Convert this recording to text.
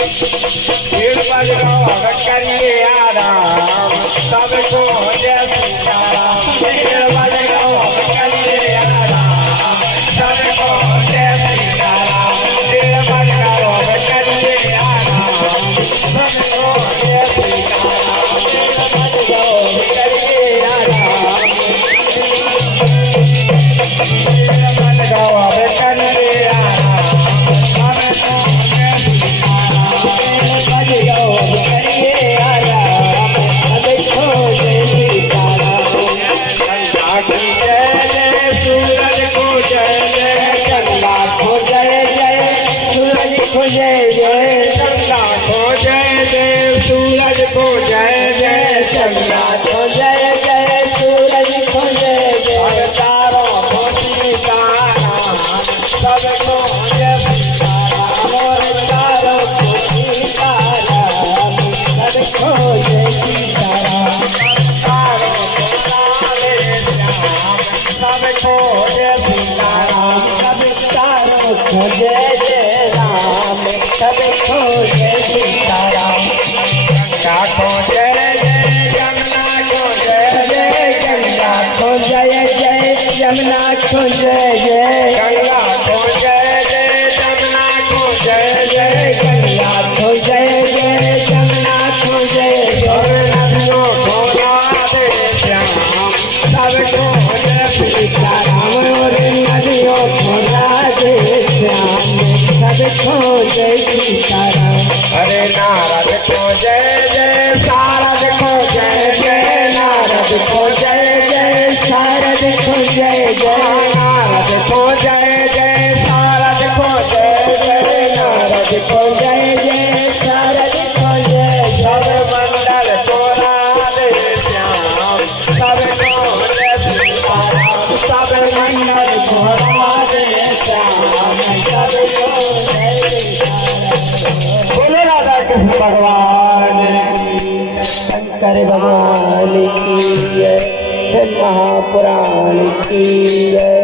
भीड़ बजरो करिए आराम सबको जय सीताराम। भीड़ बजरो करिए आराम सबको जय सीताराम। भीड़ बजरो करिए आराम सबको जय सीताराम। भीड़ बजरो करिए आराम जय जय चंदा को जय जय सूरज को जय जय चंदा को जय जय सूरज को जय जय तारों को सीताराम सबको जय सीताराम। और तारों को सीताराम सबको जय सीताराम। तारों को राम सबको जय सीताराम। सब तारों को जय जय राम सबको जय सीताराम। गंगा को जय जय यमुना को जय जय गंगा को जय जय यमुना को जय जय गंगा को जय जय यमुना को जय जय गंगा को जय जय यमुना को जय जय। नदियों को राधे श्याम सबको जय सीताराम। और नदियों को राधे श्याम सबको जय सीताराम। हरे नारद को जय जय शारद को जय जय नारद को जय जय शारद को जय जय नारद को जय जय शारद को जय जय नारद को जय जय शारद को जय जय। मंडल को राधे श्याम सबको जय सीताराम। सब मंडल को राधे श्याम सबको जय सीताराम। बोलो राधा कृष्ण भगवान शंकर भगवान की जय। महापुराण की जय।